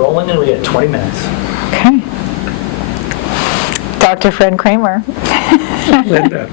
rolling, and we got 20 minutes. Okay. Dr. Fred Kramer. Linda.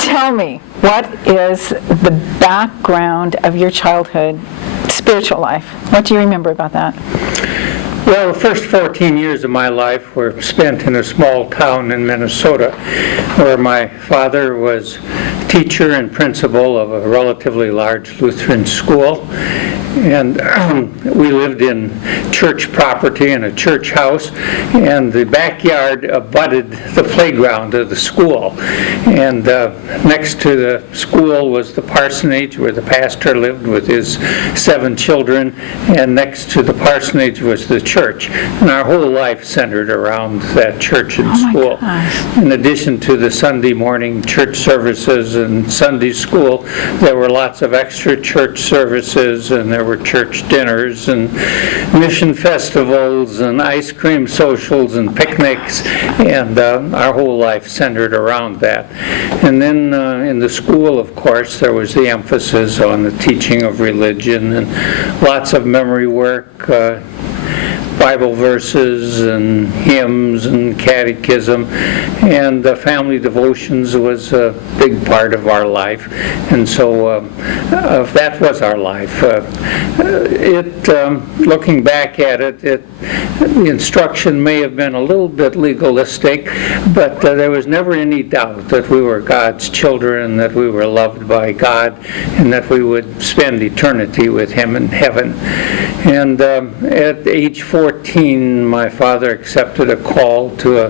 Tell me, what is the background of your childhood spiritual life? What do you remember about that? Well, the first 14 years of my life were spent in a small town in Minnesota where my father was teacher and principal of a relatively large Lutheran school. And we lived in church property in a church house, and the backyard abutted the playground of the school. And next to the school was the parsonage where the pastor lived with his 7 children, and next to the parsonage was the church. And our whole life centered around that church and school. In addition to the Sunday morning church services and Sunday school, there were lots of extra church services, and there were church dinners and mission festivals and ice cream socials and picnics, and our whole life centered around that. And then in the school, of course, there was the emphasis on the teaching of religion and lots of memory work, Bible verses and hymns and catechism, and family devotions was a big part of our life, and so that was our life. Looking back at it, the instruction may have been a little bit legalistic, but there was never any doubt that we were God's children, that we were loved by God, and that we would spend eternity with Him in heaven. And at age 14, my father accepted a call to a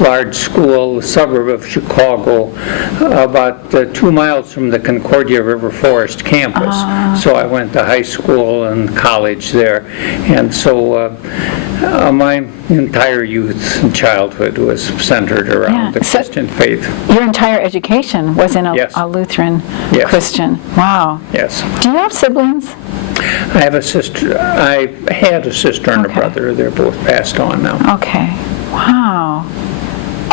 large school, a suburb of Chicago, about 2 miles from the Concordia River Forest campus. So I went to high school and college there. And so my entire youth and childhood was centered around the Christian faith. Your entire education was in a Lutheran Christian. Wow. Yes. Do you have siblings? I have a sister. I had a sister and a brother. They're both passed on now. Okay. Wow.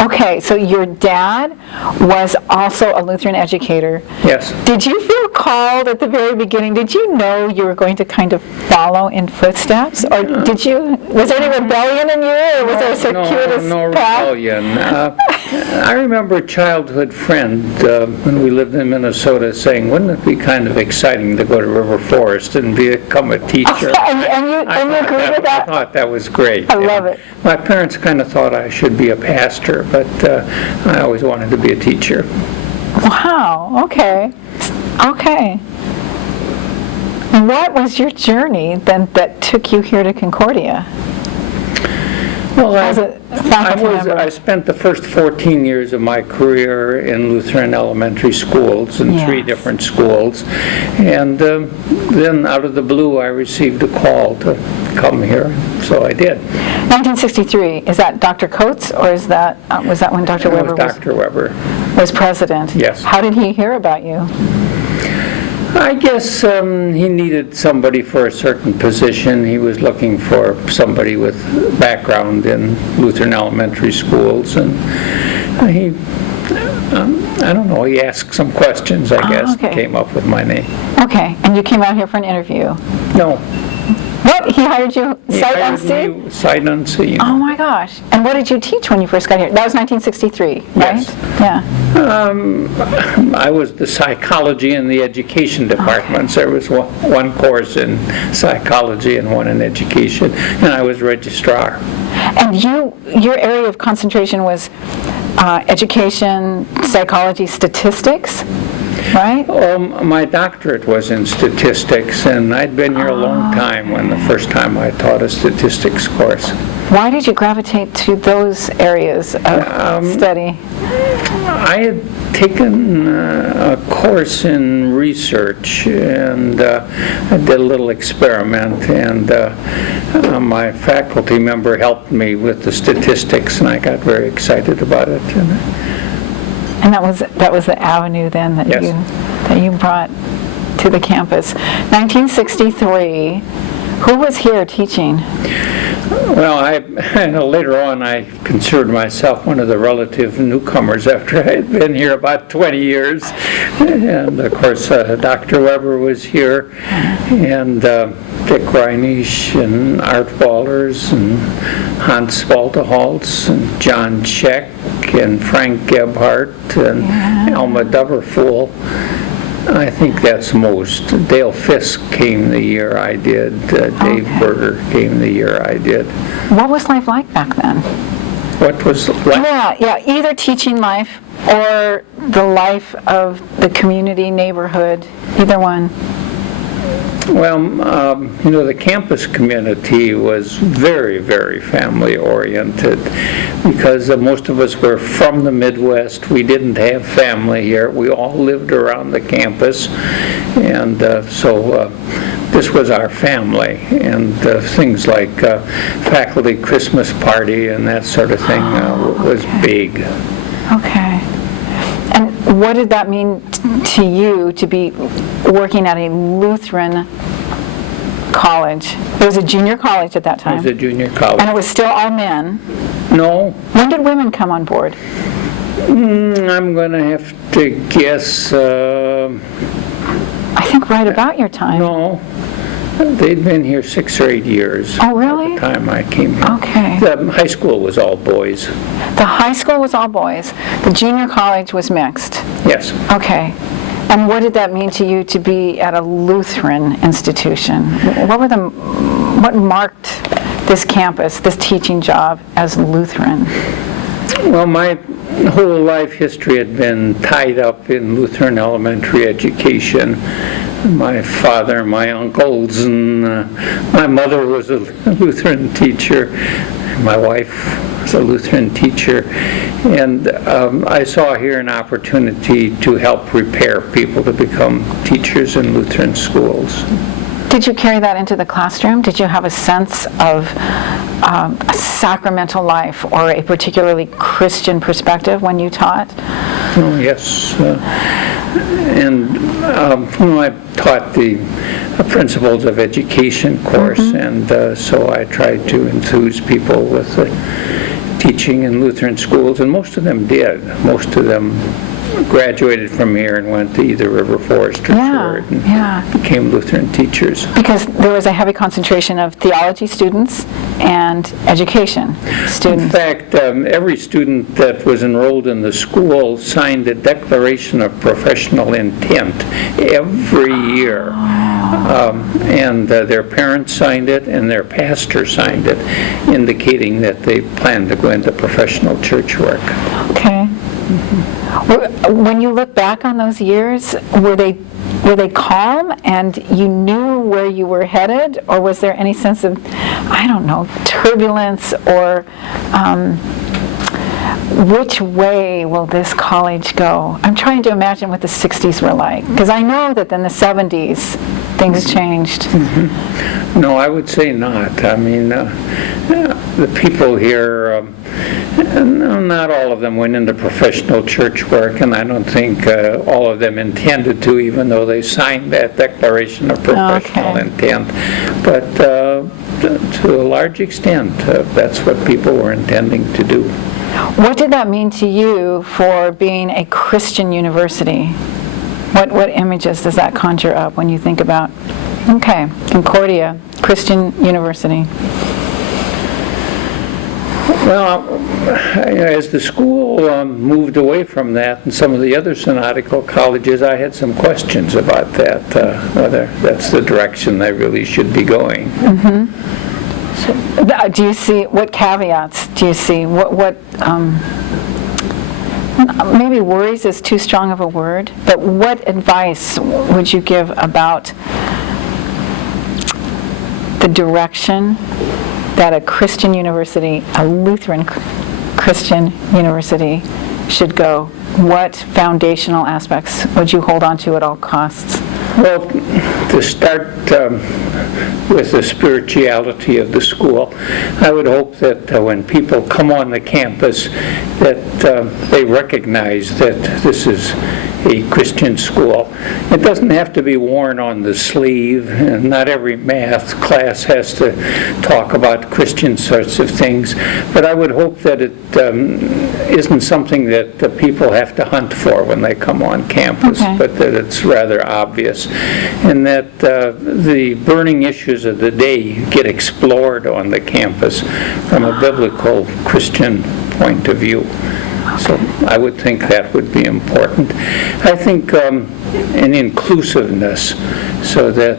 Okay, so your dad was also a Lutheran educator. Yes. Did you feel called at the very beginning? Did you know you were going to kind of follow in footsteps? Or was there any rebellion in you, or was there a circuitous no path? rebellion. I remember a childhood friend when we lived in Minnesota saying, wouldn't it be kind of exciting to go to River Forest and become a teacher? And you agreed with that? I thought that was great. I love it. My parents kind of thought I should be a pastor, but I always wanted to be a teacher. Wow, okay. Okay. What was your journey then that took you here to Concordia? Well, I spent the first 14 years of my career in Lutheran elementary schools in 3 different schools, and then out of the blue I received a call to come here, so I did. 1963, is that Dr. Coates, or was that when Dr. Weber Dr. Weber was president? Yes. How did he hear about you? I guess he needed somebody for a certain position. He was looking for somebody with background in Lutheran elementary schools, and he, I don't know, he asked some questions, I guess, and came up with my name. Okay, and you came out here for an interview? No. What? He hired you sight unseen? Sight unseen. Oh my gosh. And what did you teach when you first got here? That was 1963, right? Yes. Yeah. I was the psychology in the education department. So there was one course in psychology and one in education, and I was registrar. And your area of concentration was education, psychology, statistics? Right? My doctorate was in statistics, and I'd been here a long time when the first time I taught a statistics course. Why did you gravitate to those areas of study? I had taken a course in research, and I did a little experiment, and my faculty member helped me with the statistics, and I got very excited about it. And that was the avenue then that you brought to the campus. 1963. Who was here teaching? Well, later on I considered myself one of the relative newcomers after I had been here about 20 years. And of course, Dr. Weber was here, and Dick Reinisch and Art Walters and Hans Walterholz and John Scheck and Frank Gebhardt and Alma Duberfool. I think that's most. Dale Fisk came the year I did. Dave Berger came the year I did. What was life like back then? What was like? Yeah, either teaching life or the life of the community, neighborhood, either one. Well, the campus community was very, very family-oriented because most of us were from the Midwest. We didn't have family here. We all lived around the campus, and so this was our family. And things like faculty Christmas party and that sort of thing was big. Okay. And what did that mean to you to be working at a Lutheran college? It was a junior college at that time. It was a junior college. And it was still all men? No. When did women come on board? I'm going to have to guess. I think right about your time. No. They'd been here 6 or 8 years. Oh, really? At the time I came here. Okay. The high school was all boys. The high school was all boys. The junior college was mixed. Yes. Okay. And what did that mean to you to be at a Lutheran institution? What marked this campus, this teaching job as Lutheran? Well, my whole life history had been tied up in Lutheran elementary education. My father, my uncles, and my mother was a Lutheran teacher. My wife was a Lutheran teacher. And I saw here an opportunity to help prepare people to become teachers in Lutheran schools. Did you carry that into the classroom? Did you have a sense of a sacramental life or a particularly Christian perspective when you taught? Oh, yes. I taught the Principles of Education course, and so I tried to enthuse people with teaching in Lutheran schools, and most of them did. Most of them graduated from here and went to either River Forest or Seward and became Lutheran teachers. Because there was a heavy concentration of theology students and education students. In fact, every student that was enrolled in the school signed a declaration of professional intent every year. And their parents signed it and their pastor signed it, indicating that they planned to go into professional church work. Okay. When you look back on those years, were they calm and you knew where you were headed, or was there any sense of, I don't know, turbulence or which way will this college go? I'm trying to imagine what the 60s were like, because I know that in the 70s things changed. No, I would say not. I mean, the people here, not all of them went into professional church work, and I don't think all of them intended to, even though they signed that declaration of professional intent. But to a large extent, that's what people were intending to do. What did that mean to you for being a Christian university? What images does that conjure up when you think about, Concordia, Christian University? Well, as the school moved away from that and some of the other synodical colleges, I had some questions about that, whether that's the direction they really should be going. So, do you see, what caveats do you see? What maybe worries is too strong of a word, but what advice would you give about the direction that a Christian university, a Lutheran Christian university, should go? What foundational aspects would you hold on to at all costs? Well, to start with the spirituality of the school, I would hope that when people come on the campus that they recognize that this is a Christian school. It doesn't have to be worn on the sleeve, and not every math class has to talk about Christian sorts of things, but I would hope that it isn't something that people have to hunt for when they come on campus, but that it's rather obvious. campus, and that the burning issues of the day get explored on the campus from a biblical Christian point of view. So I would think that would be important. I think an inclusiveness so that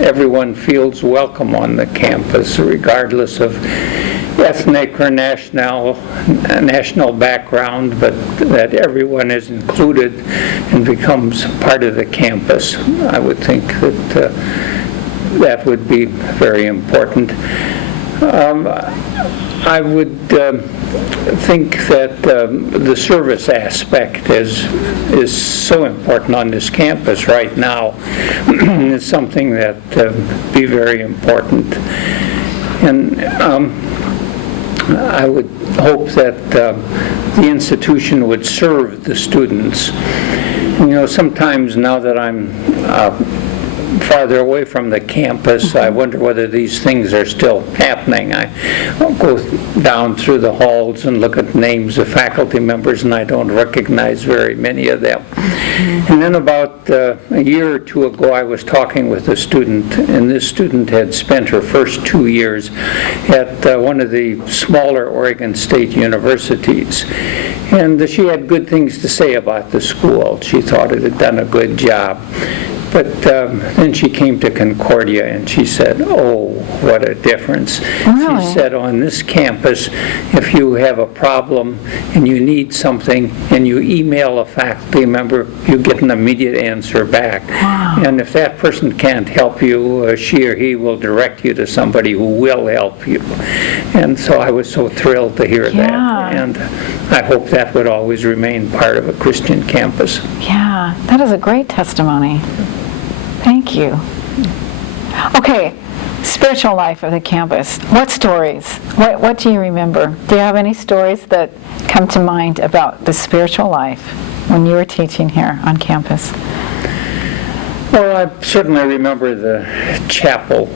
everyone feels welcome on the campus, regardless of ethnic or national background, but that everyone is included and becomes part of the campus. I would think that that would be very important. I would think that the service aspect is so important on this campus right now. It's something that be very important. And I would hope that the institution would serve the students. You know, sometimes now that I'm farther away from the campus, I wonder whether these things are still happening. I go down through the halls and look at names of faculty members, and I don't recognize very many of them. And then about a year or two ago, I was talking with a student, and this student had spent her first 2 years at one of the smaller Oregon State universities. And she had good things to say about the school. She thought it had done a good job. But then she came to Concordia and she said, oh, what a difference. Really? She said, on this campus, if you have a problem and you need something and you email a faculty member, you get an immediate answer back. Wow. And if that person can't help you, she or he will direct you to somebody who will help you. And so I was so thrilled to hear that. And I hope that would always remain part of a Christian campus. Yeah, that is a great testimony. Thank you. Okay, spiritual life of the campus. What stories? What do you remember? Do you have any stories that come to mind about the spiritual life when you were teaching here on campus? Well, I certainly remember the chapel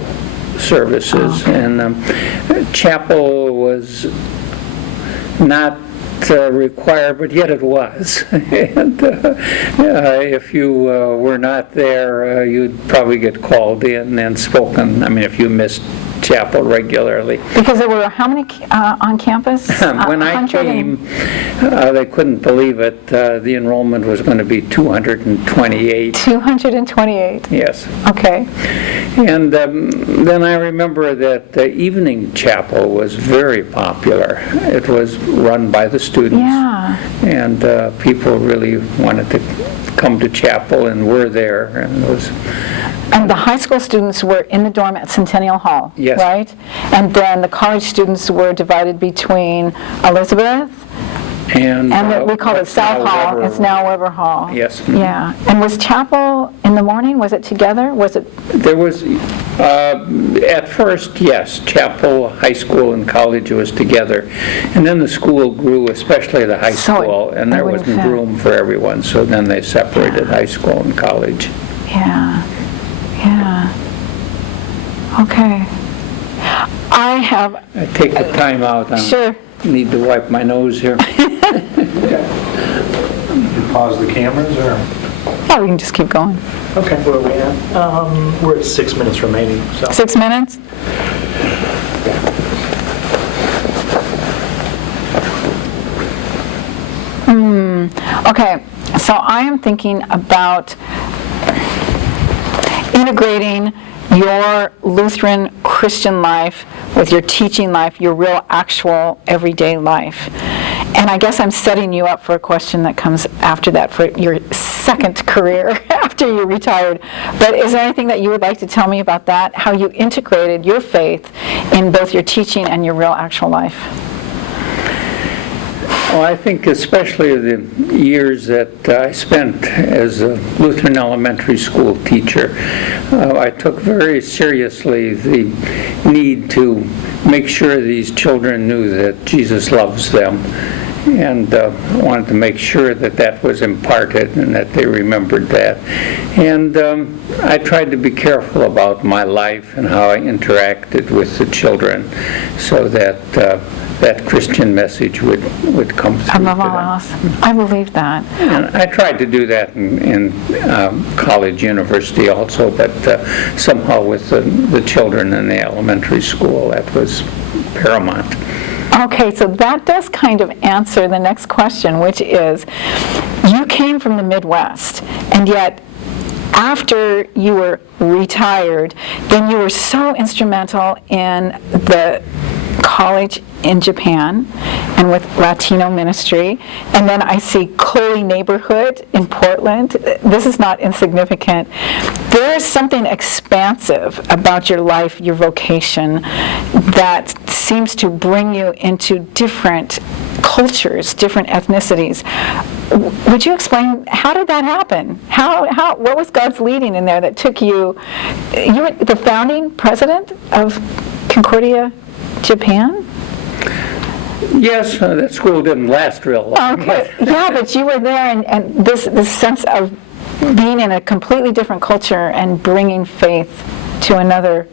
services. Okay. And chapel was not required, but yet it was. And if you were not there, you'd probably get called in and spoken. I mean, if you missed chapel regularly. Because there were how many on campus? When I came, they couldn't believe it. The enrollment was going to be 228. 228. Yes. Okay. And then I remember that the evening chapel was very popular. It was run by the students. Yeah. And people really wanted to come to chapel and were there. And it was... And the high school students were in the dorm at Centennial Hall, yes. Right? And then the college students were divided between Elizabeth and we call it South Hall. It's now Weber Hall. Yes. Yeah. And was chapel in the morning? Was it together? Was it? There was, at first, yes, chapel, high school, and college was together. And then the school grew, especially the high school, and there wasn't room for everyone, so then they separated high school and college. Yeah. Yeah. Okay. I take the time out. Sure. Need to wipe my nose here. You pause the cameras, or? Oh, we can just keep going. Okay, where are we at? We're at 6 minutes remaining. So. 6 minutes? Okay, so I am thinking about integrating your Lutheran Christian life with your teaching life, your real actual everyday life. And I guess I'm setting you up for a question that comes after that for your second career after you retired. But is there anything that you would like to tell me about that, how you integrated your faith in both your teaching and your real actual life? Well, I think especially the years that I spent as a Lutheran elementary school teacher, I took very seriously the need to make sure these children knew that Jesus loves them and wanted to make sure that that was imparted and that they remembered that. And I tried to be careful about my life and how I interacted with the children so that that Christian message would come through Above to all them. else. I believe that. And I tried to do that in college, university also, but somehow with the children in the elementary school, that was paramount. Okay, so that does kind of answer the next question, which is, you came from the Midwest, and yet after you were retired, then you were so instrumental in the college in Japan and with Latino ministry, and then I see Coley neighborhood in Portland. This is not insignificant. There's something expansive about your life, your vocation, that seems to bring you into different cultures, different ethnicities. Would you explain, how did that happen? What was God's leading in there that took you? You were the founding president of Concordia, Japan? Yes, that school didn't last real long. Okay, yeah, but you were there, and this sense of being in a completely different culture and bringing faith to another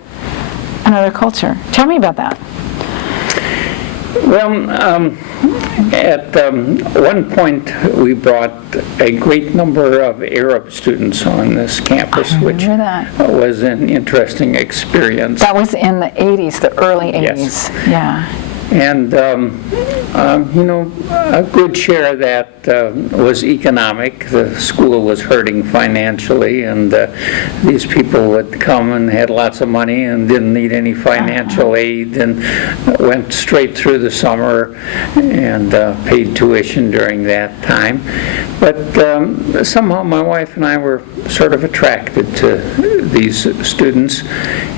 culture. Tell me about that. Well, at one point we brought a great number of Arab students on this campus, which that. was an interesting experience. That was in the 80s, the early 80s. Yes. Yeah. And, a good share of that was economic. The school was hurting financially, and these people would come and had lots of money and didn't need any financial aid, and went straight through the summer and paid tuition during that time. But somehow my wife and I were sort of attracted to these students,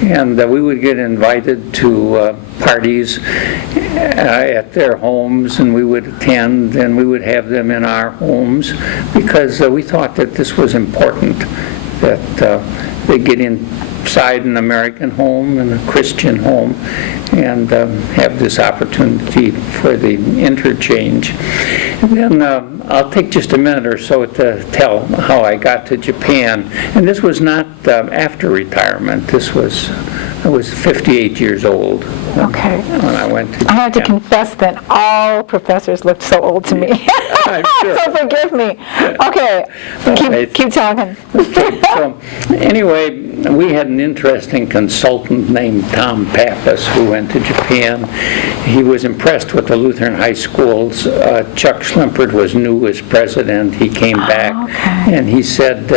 and we would get invited to parties at their homes, and we would attend, and we would have them in our homes, because we thought that this was important, that they get inside an American home and a Christian home, and have this opportunity for the interchange. And then I'll take just a minute or so to tell how I got to Japan. And this was not after retirement. I was 58 years old Okay. when I went to Japan. I have to confess that all professors looked so old to me. I'm sure. So forgive me. Okay, Right. keep talking. So anyway, we had an interesting consultant named Tom Pappas who went to Japan. He was impressed with the Lutheran high schools. Chuck Schlimpert was new as president. He came back, okay. and he said,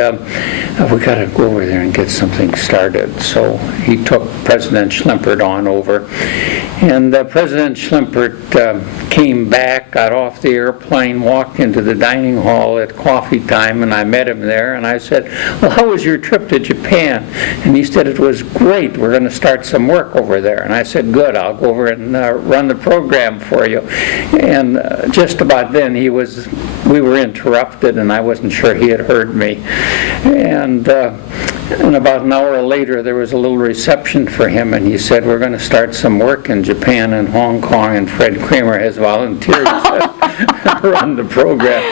we got to go over there and get something started. So he took President Schlimpert on over. And President Schlimpert came back, got off the airplane, walked into the dining hall at coffee time, and I met him there, and I said, well, how was your trip to Japan? And he said, it was great. We're going to start some work over there. And I said, good, I'll go over and run the program for you. And just about then we were interrupted, and I wasn't sure he had heard me. And about an hour later, there was a little reception for him, and he said, we're going to start some work in Japan and Hong Kong, and Fred Kramer has volunteered to run the program.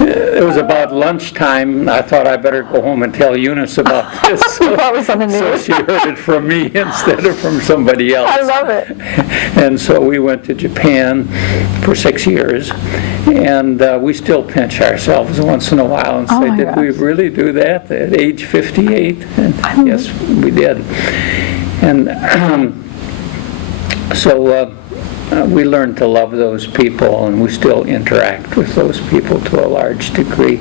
It was about lunchtime. I thought I better go home and tell Eunice about this. That was on the So news. she heard it from me instead of from somebody else. I love it. And so we went to Japan for 6 years, and we still pinch ourselves once in a while and Oh say, my did we gosh. really do that at age 58? And yes, we did. And so we learned to love those people, and we still interact with those people to a large degree.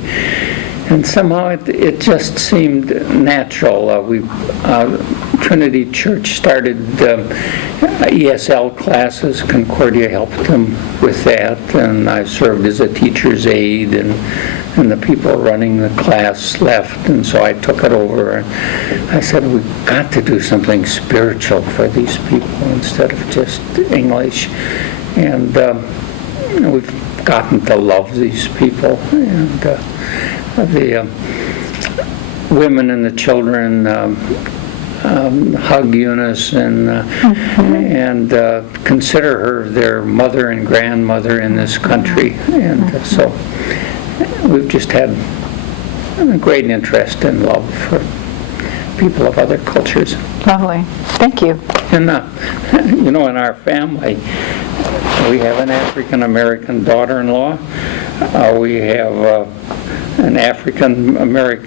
And somehow it just seemed natural. Trinity Church started ESL classes. Concordia helped them with that, and I served as a teacher's aide, and the people running the class left, and so I took it over. And I said, we've got to do something spiritual for these people instead of just English. And we've gotten to love these people, and the women and the children hug Eunice and consider her their mother and grandmother in this country. And so we've just had a great interest and love for people of other cultures. Lovely. Thank you. And, in our family, we have an African-American daughter-in-law. We have an African-American